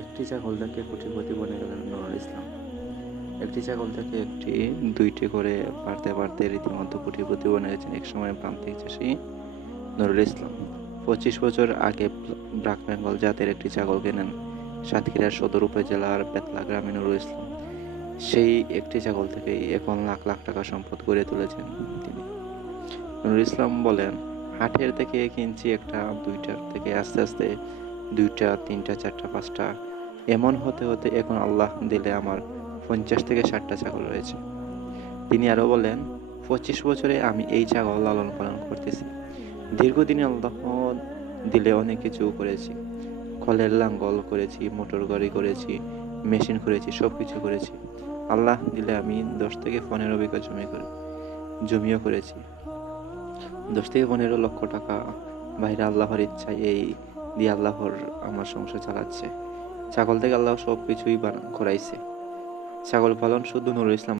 একটি ছাগল থেকে কোটিপতি বনে গেলেন নুরুল ইসলাম। একটি ছাগল থেকে একটি, দুইটি করে বাড়তে বাড়তে রীতিমতো কোটিপতি বনে গেছেন একসময় প্রান্তিক চাষি নুরুল ইসলাম। পঁচিশ বছর আগে ব্রাক বেঙ্গল জাতের একটি ছাগল কেনেন সাতক্ষীরার সদর উপজেলার বেতলা গ্রামে নুরুল ইসলাম। সেই একটি ছাগল থেকেই এখন লাখ লাখ টাকা সম্পদ গড়ে তুলেছেন তিনি। নুরুল ইসলাম বলেন, হাটের থেকে কিনছি একটা, দুইটার থেকে আস্তে আস্তে দুইটা, তিনটা, চারটা, পাঁচটা। এমন হতে হতে এখন আল্লাহ দিলে আমার পঞ্চাশ থেকে ষাটটা ছাগল রয়েছে। তিনি আরও বলেন, পঁচিশ বছরে আমি এই ছাগল লালন পালন করতেছি। দীর্ঘদিনে আল্লাহ দিলে অনেক কিছু করেছি। কলের লাঙ্গল করেছি, মোটর গাড়ি করেছি, মেশিন করেছি সব কিছু করেছি। আল্লাহ দিলে আমি দশ থেকে পনেরো বিঘা জমি করে, জমিও করেছি। দশ থেকে পনেরো লক্ষ টাকা। বাইরে আল্লাহর ইচ্ছায় এই দিয়ে আল্লাহর আমার সংসার চালাচ্ছে। ছাগল থেকে আল্লাহ সব কিছুই করাইছে ছাগল পালন শুধু নুরুল ইসলাম